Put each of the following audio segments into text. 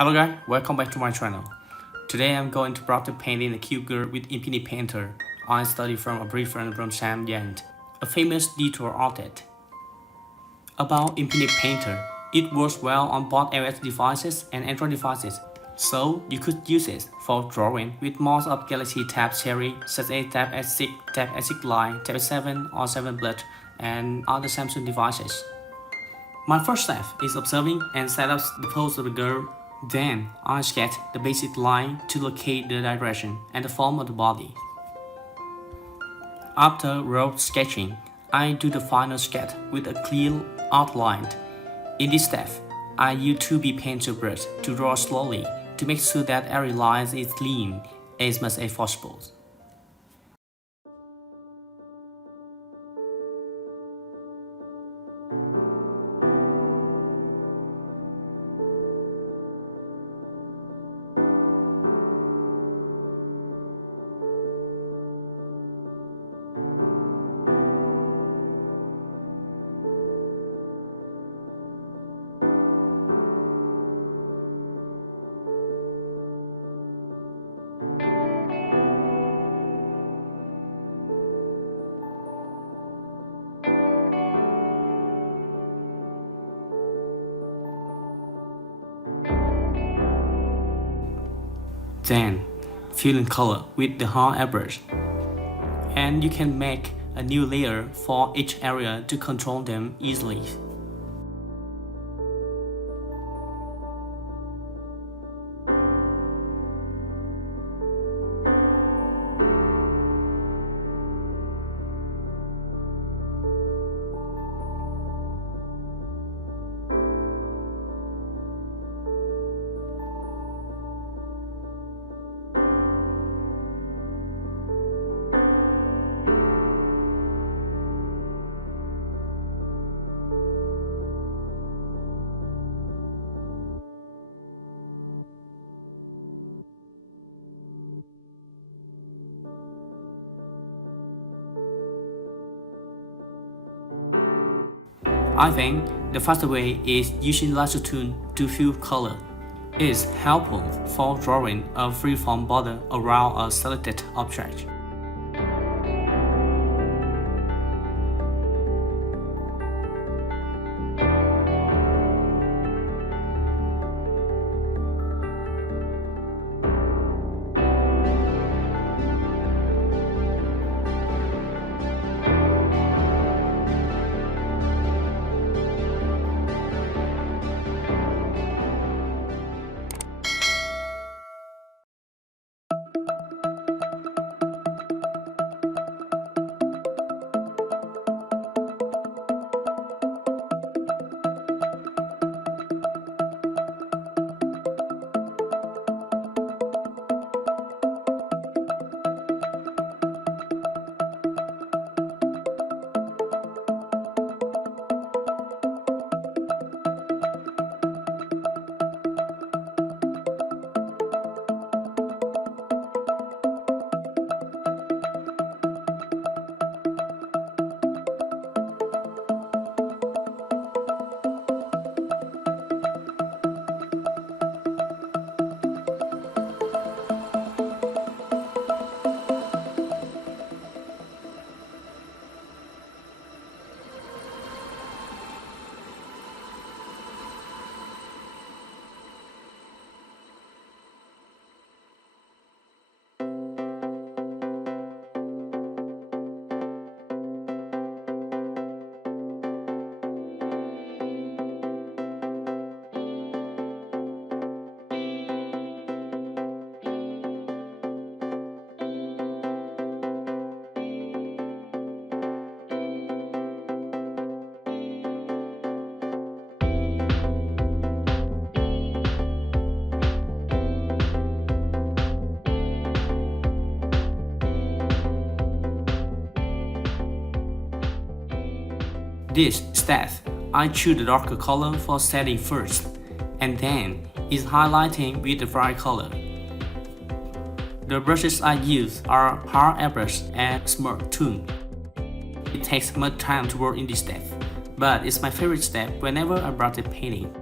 Hello guys, welcome back to my channel. Today I'm going to practice painting a cute girl with Infinite Painter. I studied from a brief friend from Sam Yang, a famous detour artist. About Infinite Painter, it works well on both iOS devices and Android devices, so you could use it for drawing with most of Galaxy Tab series such as Tab S6, Tab S6 Lite, Tab S7 or 7 Plus, and other Samsung devices. My first step is observing and set up the pose of the girl. Then I sketch the basic line to locate the direction and the form of the body. After rough sketching, I do the final sketch with a clear outline. In this step, I use 2B pencil brush to draw slowly to make sure that every line is clean as much as possible. Then, fill in color with the hard airbrush. And you can make a new layer for each area to control them easily. I think the faster way is using Lasso tool to fill color. It is helpful for drawing a freeform border around a selected object. This step, I choose the darker color for setting first, and then is highlighting with the bright color. The brushes I use are hard airbrush and smart tool. It takes much time to work in this step, but it's my favorite step whenever I practice painting.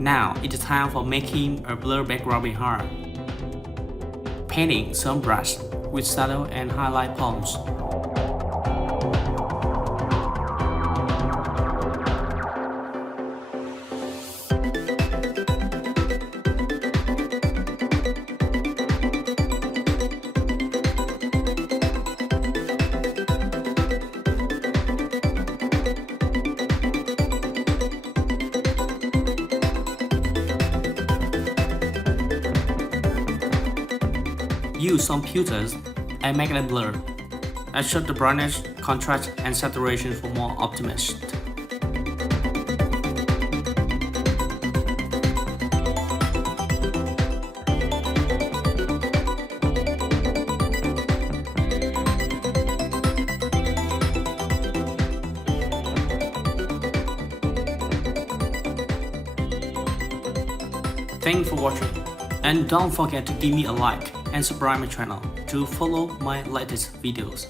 Now it is time for making a blur background behind. Painting some brush with shadow and highlight pumps. Use some filters and make it blur. Adjust the brightness, contrast, and saturation for more optimist. Thanks for watching, and don't forget to give me a like and subscribe my channel to follow my latest videos.